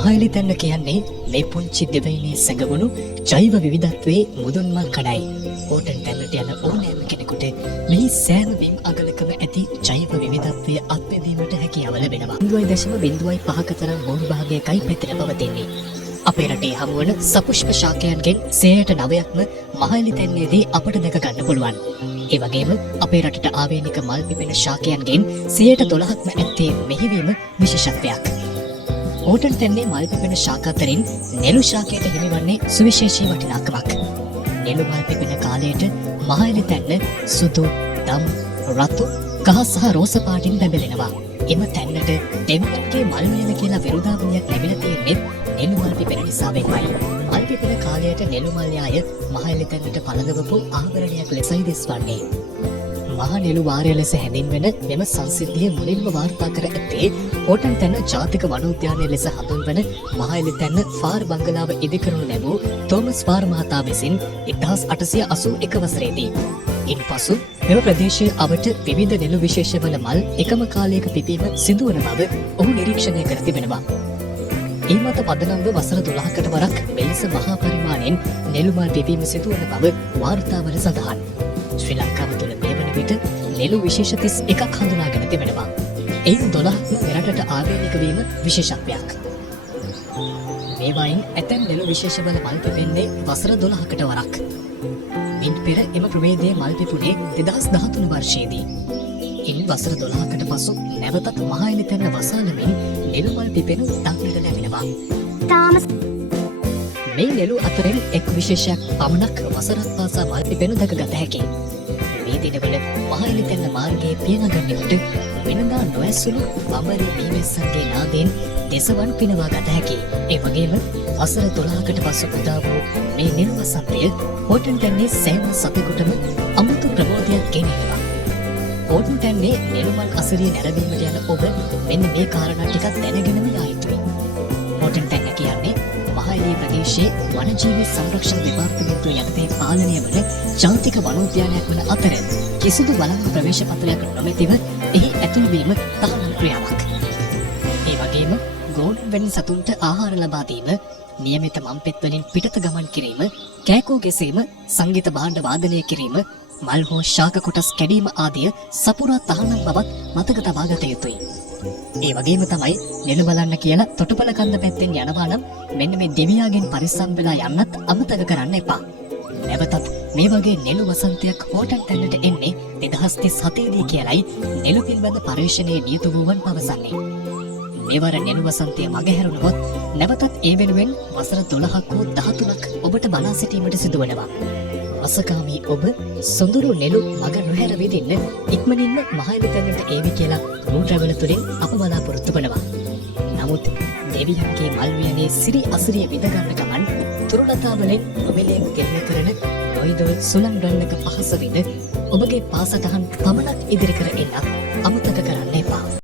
මහයලි තැන්න කියන්නේ මේ පුංචි දෙවයිනේ සැඟවුණු ජෛව විවිධත්වයේ මුදුන්මල් කඩයි. ඕටන් තැන්නට යන ඕනෑම කෙනෙකුට මේ සෑම බිම් අගලකම ඇති ජෛව විවිධත්වය අත්විඳීමට හැකියාව ලැබෙනවා. 0.05ක තරම් භූමිභාගයකයි පැතිර පවතින්නේ. අපේ රටේ හමුවන සපුෂ්ප ශාකයන්ගෙන් 9%ක්ම මහයලි තැන්නේදී අපට දැක ගන්න පුළුවන්. ඒ වගේම අපේ රටට ආවේනික මල් පිපෙන ශාකයන්ගෙන් 12%ක්ම ඇත්තේ මෙහිවීම විශේෂත්වයක්. ඕටන් තැන්නේ මල් පිපෙන ශාක අතරින් නෙළු ශාකයට හිමිවන්නේ සුවිශේෂී වටිනාකමක්. නෙළු මල් පිපෙන කාලයට මහයලි තැන්න සුදු, දම්, රතු, කහ සහ රෝස පාටින් බැබලෙනවා. එම තැන්නට දෙවියන්ගේ මල් වේල කියලා විරුදාවලියක් ලැබිලා තියෙන්නේ නෙළු මල් පිපෙන නිසා වෙනයි. මල් පිපෙන කාලයට නෙළු මල් යාය මහයලි තැන්නට පළදවපු ආභරණයක් ලෙසයි දිස්වන්නේ. මහ නෙළු වාරය ලෙස හැඳින්වෙන මෙම සංසිද්ධිය මුලින්ම වාර්තා කර ඇත්තේ ඕටන් තැන්න ජාතික වනෝද්‍යානය ලෙස හඳුන්වන මහයලි තැන්න ෆාර් බංගලාව ඉදිකරනු ලැබූ තෝමස් ෆාර් මහතා විසින් 1881 වසරේදී. ඉන්පසු මෙම ප්‍රදේශයේ අවට විවිධ නෙළු විශේෂවල මල් එකම කාලයක පිපීම සිදුවන බව ඔහු නිරීක්ෂණය කර තිබෙනවා. ඒ මත පදනම්ව වසර 12කට වරක් මෙලෙස මහා පරිමාණයෙන් නෙළු මල් පිපීම සිදුවන බව වාර්තාවල සඳහන්. ශ්‍රී ලංකාව තුළ මේ වන විට නෙළු විශේෂ 31ක් හඳුනාගෙන තිබෙනවා. එයින් 12ක්ම මෙරටට ආවේනික වීම විශේෂත්වයක්. මේවායින් ඇතැම් නෙළු විශේෂවල මල් පිපෙන්නේ වසර 12කට වරක්. මින් පෙර එම ප්‍රවේදයේ මල් පිපුණේ 2013 වර්ෂයේදී. ඉන් වසර 12කට පසු නැවතත් මහයලි තැන්න වසාලමින් නෙළු මල් පිපෙනු දක්නට ලැබෙනවා. මේ නෙළු අතරින් එක් විශේෂයක් පමණක් වසරක් පාසා මල් පිපෙනු දැකගත හැකියි. මේ දිනවල මහයලි තැන්න මාර්ගයේ පියනගන්නෙකුට වෙනදා නොඇසුණු බඹරි මීමැස්සන්ගේ නාදයෙන් දෙසවන් පිනවා ගත හැකියි. ඒ වගේම වසර 12කට පසු උදා වූ මේ නෙළු වසන්තය ඕටන් තැන්නේ සෑම සතෙකුටම අමුතු ප්‍රබෝධයක් ගෙනෙනවා. ඕටන් තැන්නේ නෙළු මල් අසිරිය නැරඹීමට යන ඔබ මෙන්න මේ කාරණා ටිකක් දැනගෙනම යා යුතුයි. ඕටන් තැන්න කියන්නේ මහයලි ප්‍රදේශයේ වනජීවි සංරක්ෂණ දෙපාර්තමේන්තුව යටතේ පාලනය වන ජාතික වනෝද්‍යානයක් වන අතර කිසිදු බලංග ප්‍රවේශ පත්‍රයක් නොමැතිව එහි ඇතුළු වීම තහනම් ක්‍රියාවක්. ඒ වගේම ගෝණන් වැනි සතුන්ට ආහාර ලබා දීම, නියමිත මම්පෙත් වලින් පිටත ගමන් කිරීම, කෑකෝ ගැසීම, සංගීත භාණ්ඩ වාදනය කිරීම, මල් හෝ ශාක කොටස් කැඩීම ආදිය සපුරා තහනම් බවත් මතක තබා ගත යුතුයි. ඒ වගේම තමයි නෙළු බලන්න කියලා තොටුපළ කන්ද පැත්තෙන් යනවා නම් මෙන්න මේ දෙවියාගෙන් පරිස්සම් වෙලා යන්නත් අමතක කරන්න එපා. නැවතත් මේ වගේ නෙළු වසන්තයක් හෝටන් තැන්නට එන්නේ 2037 දී කියලයි නෙළු පිළිබඳ පර්යේෂණයේ නියුතු වූවන් පවසන්නේ. මෙවර නෙළු වසන්තය මගහැරුණොත් නැවතත් ඒ වෙනුවෙන් වසර 12ක් හෝ 13ක් ඔබට බලා සිටීමට සිදුවනවා. අසකාමී ඔබ සොඳුරු නෙළු මග නොහැර විදින්න ඉක්මනින්ම මහයලි තැන්නට ඒවි කියලා රූ ට්‍රැවලර් තුලින් අප බලාපොරොත්තු වෙනවා. නමුත් දෙවියන්ගේ මල් වියනේ සිරි අසිරිය විඳ ගන්න ගමන් තුරුලතා වලින් ඔබලෙන් ගෙන්න කරන නොයිදොල් සුළං රැල්ලක පහස විඳ ඔබගේ පාසටහන් පමණක් ඉදිරි කර එන්නත් අමතක කරන්න